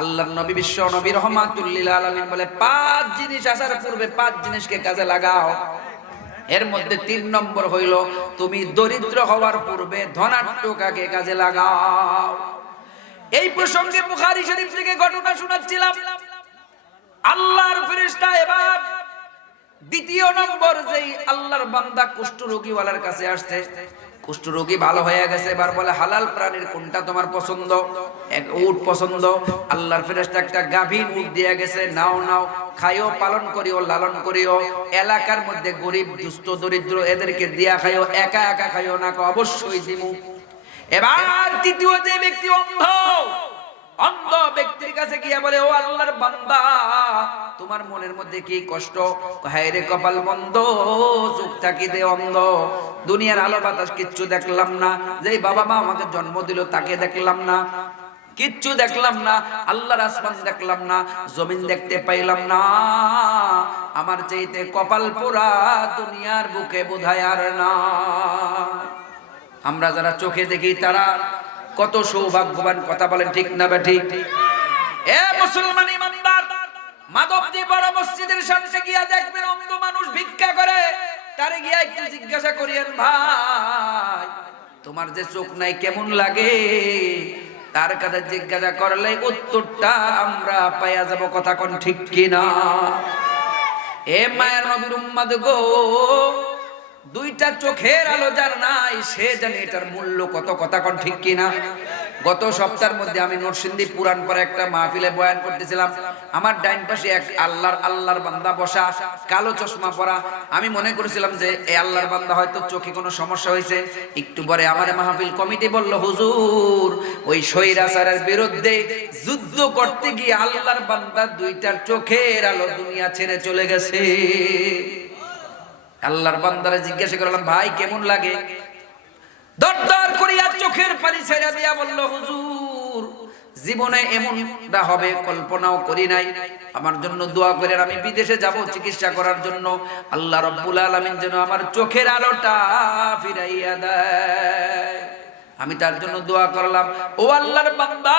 আল্লাহ নবী বিশ্ব নবী রহমাতুল্লিল আলমিন বলে, পাঁচ জিনিস আসার পূর্বে পাঁচ জিনিসকে কাজে লাগাও। এর মধ্যে তিন নম্বর হইল, তুমি দরিদ্র হওয়ার পূর্বে ধনাট্যকাকে কাজে লাগাও। এই প্রসঙ্গে বুখারী শরীফ থেকে ঘটনা শোনাচ্ছিলাম। আল্লাহর ফেরেশতা এবার দ্বিতীয় নম্বর যেই আল্লাহর বান্দা কুষ্ঠ রোগীওয়ালার কাছে আসছে কুষ্ঠ রোগী ভালো হয়ে গেছে, এবার বলে, হালাল প্রাণীর কোনটা তোমার পছন্দ? এক উট পছন্দ। আল্লাহর ফেরেশতা একটা গাভীর উট দিয়ে গেছে, নাও নাও, খাইও, পালন করিও, লালন করিও। এলাকার মধ্যে গরিব, দুস্থ, দরিদ্র, এদেরকে দিয়া খাইও, একা একা খাইও না অবশ্যই দিমু। এবার তৃতীয় যে ব্যক্তি অন্ধ অন্ধ ব্যক্তির কাছে গিয়া বলে, ও আল্লাহর বান্দা তোমার মনের মধ্যে কি কষ্ট? হায় রে কপাল বন্ধ চোখ থাকি দে অন্ধ। দুনিয়ার আলো বাতাস কিচ্ছু দেখলাম না, যেই বাবা মা আমাকে জন্ম দিল তাকে দেখলাম না। কিচ্ছু দেখলাম না, আল্লাহর আসমান দেখলাম না, জমিন দেখতে পাইলাম না। আমার চাইতে কপাল পোড়া দুনিয়ার বুকে বোধায় আর না। আমরা যারা চোখে দেখি তারা কত সৌভাগ্যবান কথা বলেন ঠিক না বা ঠিক? এ মুসলমান ইমানদার! মাধবজি বড় মসজিদের সামনে গিয়া দেখবেন অন্ধ মানুষ ভিক্ষা করে। তারে গিয়া একটু জিজ্ঞাসা করিয়েন, ভাই, তোমার যে চোখ নাই কেমন লাগে? তার কাছে জিজ্ঞাসা করলে উত্তরটা আমরা পাইয়া যাব কথা কোন ঠিক কিনা? এ মায়ের নবীর উম্মাদ গো, দুইটা চোখের আলো যার নাই, সে জানে এটার মূল্য কত, কথা কোন ঠিক কিনা? গত সপ্তাহের মধ্যে আমি নরসিংদী পুরাণ পরে একটা মাহফিলে বয়ান করতেছিলাম। আমার ডাইন পাশে এক আল্লাহর আল্লাহর বান্দা বসা, কালো চশমা পরা। আমি মনে করেছিলাম যে এই আল্লাহর বান্দা হয়তো চোখে কোনো সমস্যা হয়েছে। একটু পরে আমার মাহফিল কমিটি বলল, হুজুর, ওই স্বৈরাচারের বিরুদ্ধে যুদ্ধ করতে গিয়ে আল্লাহর বান্দা দুইটার চোখের আলো দুনিয়া ছেড়ে চলে গেছে। আল্লাহর বান্দারা জিজ্ঞাসা করলাম, ভাই, কেমন লাগে? দরদর করিয়া চোখের পানি ছেড়ে দিয়া বলল, হুজুর, জীবনে এমনটা হবে, কল্পনাও করি নাই। আমার জন্য দোয়া করেন, আমি বিদেশে যাব চিকিৎসা করার জন্য। আল্লাহ রব্বুল আলমিন যেন আমার চোখের আলোটা ফিরাইয়া দেয়। আমি তার জন্য দোয়া করলাম, ও আল্লাহর বান্দা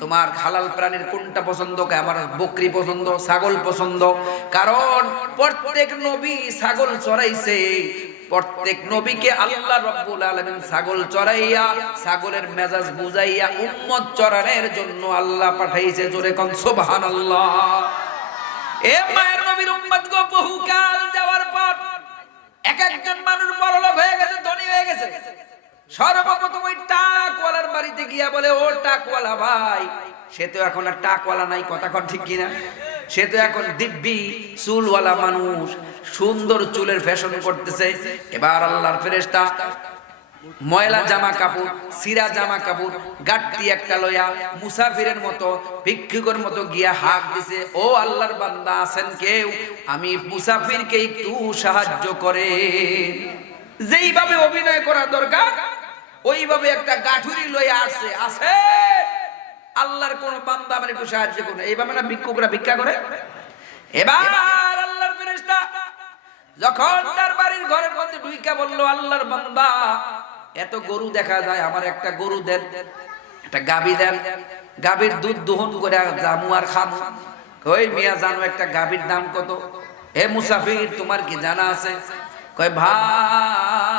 তোমার হালাল প্রাণীর কোনটা পছন্দ? আমার বকরি পছন্দ, ছাগল পছন্দ। কারণ প্রত্যেক নবী ছাগল চড়াইছে। প্রত্যেক নবীকে আল্লাহ রব্বুল আলামিন ছাগল চড়াইয়া, ছাগলের মেজাজ বুঝাইয়া উম্মত চড়ানোর জন্য আল্লাহ পাঠাইছে। জোরে কোন, সুবহানাল্লাহ। এ মায়ের নবীর উম্মত গো, বহুকাল যাওয়ার পর এক একজন মানুষ বড়লোক হয়ে গেছে, ধনী হয়ে গেছে। সর্বপ্রথম ওই টাকওয়ালার বাড়িতে গিয়া বলে, ও টাকওয়ালা ভাই, সে তো এখন আর টাকওয়ালা নাই, কথা কন ঠিক কিনা? সে তো এখন দিব্যি, চুলওয়ালা মানুষ, সুন্দর চুলের ফ্যাশন করতেছে। এবার আল্লাহর ফেরেশতা ময়লা জামা কাপড় সিরা জামা কাপড় গাট্টি একটা লয়া মুসাফিরের মতো, ভিক্ষুকের মতো গিয়া হাত দিছে, ও আল্লাহর বান্দা, আছেন কেউ? আমি মুসাফিরকে একটু সাহায্য করে যেইভাবে অভিনয় করা দরকার ওইভাবে একটা গাঠুরি লইয়া আসছে। আছে আল্লাহর কোন বান্দা আমার একটু সাহায্য করুন। এইভাবে না ভিক্ষুকরা ভিক্ষা করে? এবার আল্লাহর ফেরেশতা যখন তার বাড়ির ঘরের মধ্যে ঢুইকা বলল, আল্লাহর বান্দা, এত গরু দেখা যায়, আমার একটা গরু দেন, একটা গাবি দেন। গাবির দুধ দহন করে জামু আর খামু। কই, মিয়া, জানো একটা গাবির দাম কত? হে মুসাফির, তোমার কি জানা আছে? কয় ভাই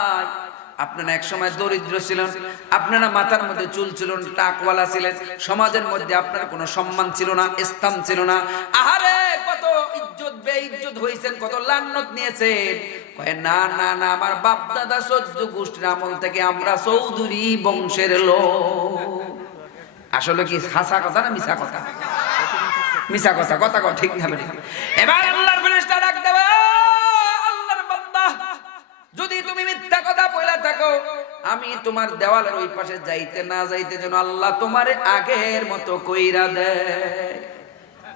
আপনারা এক সময় দরিদ্র ছিলেন আপনারা মাথার মধ্যে চুল ছিল টাকওয়ালা ছিলেন, সমাজের মধ্যে আপনার কোনো সম্মান ছিল না, স্থান ছিল না। আহারে, কত ইজ্জত বে ইজ্জত হয়েছেন কত লান্নত নিয়েছেন। কয়, না না না, আমার বাপ দাদা সহ্য গোষ্ঠীর আমল থেকে আমরা চৌধুরী বংশের লোক। আসলে কি হাসা কথা না মিছা কথা? মিছা কথা কথা কথা ঠিক না এবার আল্লাহর ফেরেশতা ডাক দেবে আল্লাহর বান্দা যদি তুমি মিথ্যা কথা বলে থাকো আমি তোমার দেওয়ালের ওই পাশে যাইতে না যাইতে যেন আল্লাহ তোমার আগের মতো কইরা দেয়।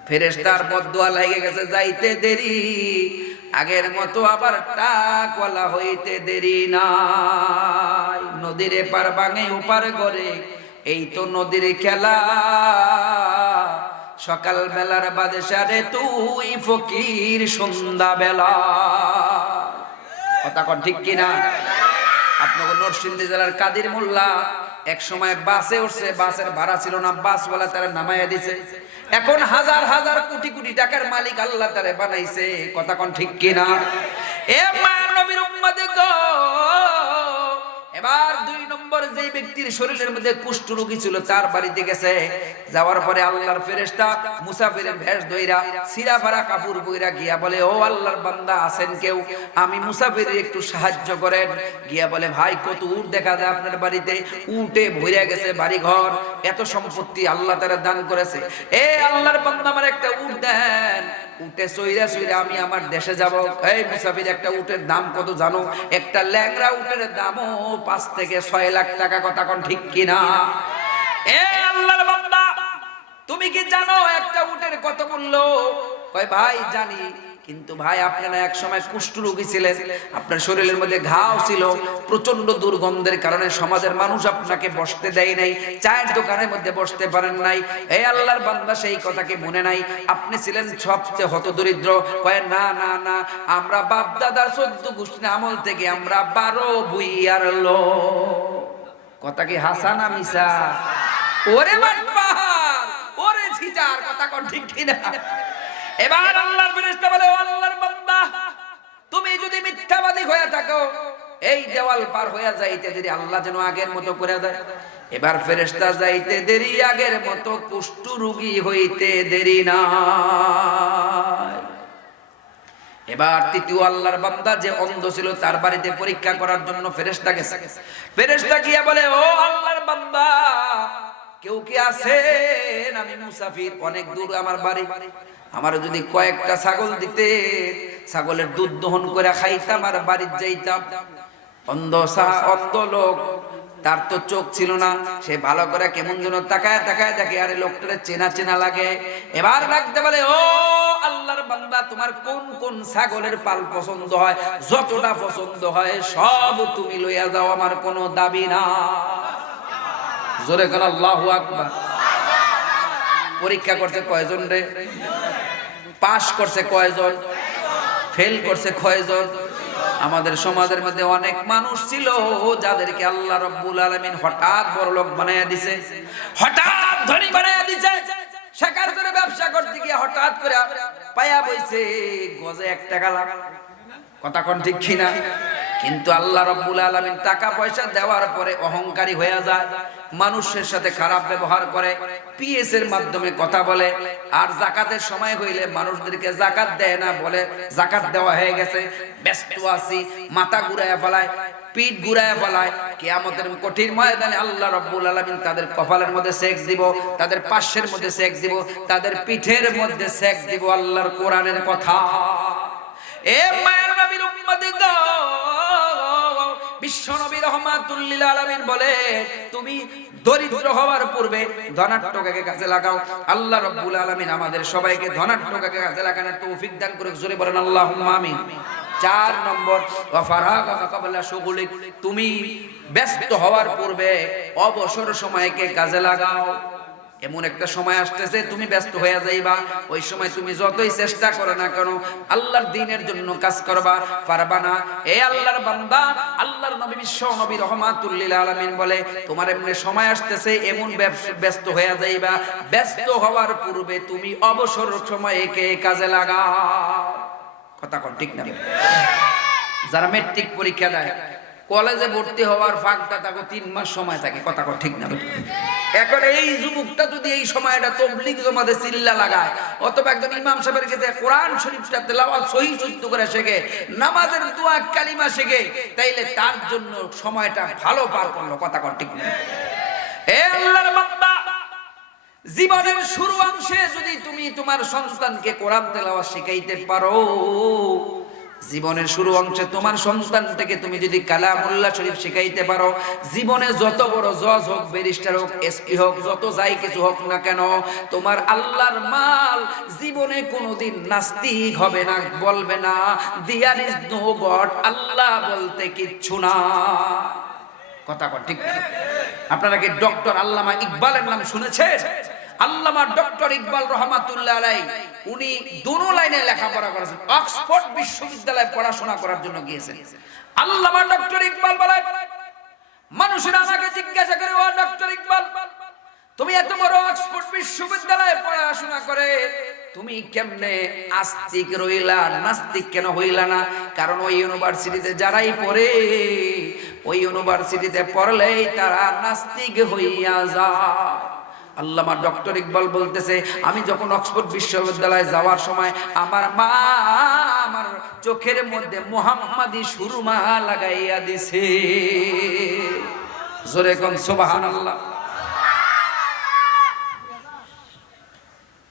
ফেরেস্তার বদুয়া লেগে গেছে, যাইতে দেরি। আগের মতো আবার টাকওয়ালা হইতে দেরি নাই। নদীর এপার বাঙে ওপার করে এই তো নদীর খেলা। সকাল বেলার বাদে সারে তুই ফকির সন্ধ্যা বেলা কথা ঠিক কিনা? আপনাকে নরসিংদী জেলার কাদির মোল্লা। এক সময় বাসে উঠছে, বাসের ভাড়া ছিল না, বাস বলা তারা নামাইয়া দিছে। এখন হাজার হাজার কোটি কোটি টাকার মালিক আল্লাহ তারে বানাইছে, কথা কোন ঠিক কিনা? এ মায়ের নবীর এবার দুই নম্বর যে ব্যক্তির শরীরের মধ্যে কুষ্ঠ রোগী ছিল তার বাড়িতে গেছে। যাওয়ার পরে আল্লাহর ফেরেশতা মুসাফিরের ভেষ ধইরা সিরা ফারা কাপড় বইরা গিয়া বলে, ও আল্লাহর বান্দা, আছেন কেউ? আমি মুসাফিরের একটু সাহায্য করেন। গিয়া বলে, ভাই, কত উট দেখা যায় আপনার বাড়িতে? উটে ভইরা গেছে বাড়ি ঘর এত সম্পত্তি আল্লাহ তারা দান করেছে। এ আল্লাহর বান্দা, আমার একটা উট দেন। উটে সইরা সইরা আমি আমার দেশে যাব। এই মুসাফির, একটা উটের দাম কত জানো? একটা ল্যাংরা উটের দামও পাঁচ থেকে ছয় লাখ টাকা, কথা কোন ঠিক কিনা? এ আল্লাহর তুমি কি জানো একটা উটের কত মূল্য? ভাই, জানি। কিন্তু ভাই আপনারা এক সময় কুষ্ঠ রোগী ছিলেন। আপনার শরীরের মধ্যে ঘাও ছিল প্রচণ্ড দুর্গন্ধের কারণে সমাজের মানুষ আপনাকে বসতে দেয় নাই, চায়ের দোকানের মধ্যে বসতে পারেন নাই। এই আল্লাহর বান্দা সেই কথাকে মনে নাই? আপনি ছিলেন সবচেয়ে হত দরিদ্র কয়, না না না, আমরা বাপ দাদার চোদ্দ গোষ্ঠী আমল থেকে আমরা বারো বুইয়ার লো কথা কি হাসানা মিসা ওরে ওরে ছিটার কথা কোন ঠিক কিনা? এবার আল্লাহর ফেরেশতা বলে, ও আল্লাহর বান্দা, তুমি যদি মিথ্যাবাদী হয়ে থাকো, এই দেওয়াল পার হয়ে যাইতে দেরি, আল্লাহ যেন আগের মতো করে দেয়। এবার ফেরেশতা যাইতে দেরি, আগের মতো কুষ্ঠ রোগী হইতে দেরি না এবার তৃতীয় আল্লাহর বান্দা যে অন্ধ ছিল, তার বাড়িতে পরীক্ষা করার জন্য ফেরেশতা গেছে। ফেরেশতা গিয়া বলে, ও আল্লাহর বান্দা, কেউ কি আছেন? আমি মুসাফির, অনেক দূর আমার বাড়ি। আমার যদি কয়েকটা ছাগল দিতে, ছাগলের দুধ দহন করে খাইতাম আর বাড়ির যাইতাম। অন্ধ অন্ধ লোক, তার তো চোখ ছিল না। সে ভালো করে কেমন যেন তাকায় তাকায় দেখে, আরে লোকটারে চেনা চেনা লাগে। এবার ডাকতে বলে, ও আল্লাহর বান্দা, তোমার কোন কোন ছাগলের পাল পছন্দ হয়? যতটা পছন্দ হয় সব তুমি লইয়া যাও, আমার কোনো দাবি না জোরে কেন আল্লাহ আকবার। পরীক্ষা করছে কয়জন রে? পাশ করছে কয়জন? ফেল করছে কয়জন? আমাদের সমাজের মধ্যে অনেক মানুষ ছিল যাদেরকে আল্লাহ রব্বুল আলামিন হঠাৎ বড় লোক বানাইয়া দিছে। হঠাৎ ধনী বানাইয়া দিছে। শেখার করে ব্যবসা করতে গিয়ে হঠাৎ করে পায়া বইছে, গজে এক টাকা লাগ কথা কোন ঠিক কিনা? কিন্তু আল্লাহ রব্বুল আলামিন টাকা পয়সা দেওয়ার পরে অহংকারী হয়ে যায়, মানুষের সাথে খারাপ ব্যবহার করে পিএস এর মাধ্যমে কথা বলে, আর জাকাতের সময় হইলে মানুষদেরকে জাকাত দেয় না, বলে জাকাত দেওয়া হয়ে গেছে, ব্যস্ত আছি, মাথা ঘুরায় ফেলায়, পিঠ ঘুরায় ফেলায়, কিয়ামতের কঠিন ময়দানে আল্লাহ রব্বুল আলামিন তাদের কপালের মধ্যে সেক্স দিব, তাদের পাশের মধ্যে সেক্স দিব, তাদের পিঠের মধ্যে সেক্স দিব আল্লাহর কোরআনের কথা। এ মায়ের নবীর উম্মতি গো রহমাতুল্লিল আলমিন বলে তুমি দরিদ্র হওয়ার পূর্বে কাজে লাগাও। আল্লাহ রব্বুল আলমিন আমাদের সবাইকে কাজে লাগানোর তৌফিক দান করে জোরে বলেন আল্লাহ আমিন। চার নম্বর তুমি ব্যস্ত হওয়ার পূর্বে অবসর সময়কে কাজে লাগাও। এমন একটা সময় আসতেছে, তুমি ব্যস্ত হয়ে যাইবা। ওই সময় তুমি যতই চেষ্টা করো না কেন, আল্লাহর দিনের জন্য কাজ করবা। পারবা না। এ আল্লাহর বান্দা, আল্লাহর নবী বিশ্ব নবী রহমাতুল্লিল আলামিন বলে, তোমার এমনি সময় আসতেছে, এমন ব্যস্ত হয়ে যাইবা। ব্যস্ত হওয়ার পূর্বে তুমি অবসর সময়কে কাজে লাগাও? কথা কন, ঠিক না? যারা মেট্রিক পরীক্ষা দেয়, কলেজে ভর্তি হওয়ার ফাঁকটা তাকে তিন মাস সময় থাকে। কথা কর ঠিক না? এখন এই যুবকটা যদি এই সময়টা তবলিগ জমাতে চিল্লা লাগায়, অথবা একজন ইমাম সাহেবের কাছে কোরআন শরীফটা তেলাওয়াত সহি শুদ্ধ করে শেখে, নামাজের দোয়া কালিমা শেখে, তাইলে তার জন্য সময়টা ভালো পার করল কথা কর ঠিক না এ আল্লাহর বান্দা, জীবনের শুরু অংশে যদি তুমি তোমার সন্তানকে কোরআন তেলাওয়াত শিখাইতে পারো জীবনের শুরু অংশে তোমার সন্তান থেকে তুমি যদি কালামুল্লাহ শরীফ শিখাইতে পারো, জীবনে যত বড় জজ হোক, ব্যারিস্টার হোক, এসপি হোক, যত যাই কিছু হোক না কেন, তোমার আল্লাহর মাল জীবনে কোনোদিন নাস্তিক হবে না, বলবে না, দিয়ার ইজ নো গড, আল্লাহ বলতে কিচ্ছু না। কথা ঠিক আপনারা কি ডক্টর আল্লামা ইকবালের নাম শুনেছেন? আল্লামা ডক্টর ইকবাল রহমাতুল্লাহ আলাই উনি দুনো লাইনে লেখাপড়া করেছেন। অক্সফোর্ড বিশ্ববিদ্যালয়ে পড়াশোনা করার জন্য গিয়েছেন। আল্লামা ডক্টর ইকবাল বলে মানুষেরা আমাকে জিজ্ঞাসা করে, ও ডক্টর ইকবাল, তুমি এত বড় অক্সফোর্ড বিশ্ববিদ্যালয়ে পড়াশোনা করে, তুমি কেমনে আস্তিক রইলা, নাস্তিক কেন হইলা না? কারণ ওই ইউনিভার্সিটিতে যারাই পড়ে, ওই ইউনিভার্সিটিতে পড়লেই তারা নাস্তিক হইয়া যায়। আল্লামা ডক্টর ইকবাল বলতেছে, আমি যখন অক্সফোর্ড বিশ্ববিদ্যালয়ে যাওয়ার সময় আমার মা আমার চোখের মধ্যে মোহাম্মদী সুরমা লাগাইয়া দিছে। জোরে কম সোবাহান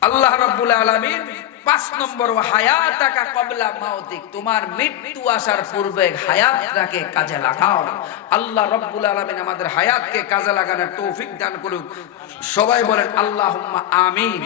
আল্লাহ রাব্বুল আলামিন পাঁচ নম্বর হায়াতাকা কবলা মাউতিক তোমার মৃত্যু আসার পূর্বে হায়াতটাকে কাজে লাগাও। আল্লাহ রব্বুল আলামিন আমাদের হায়াতকে কাজে লাগানোর তৌফিক দান করুক। সবাই বলেন, আল্লাহুম্মা আমিন।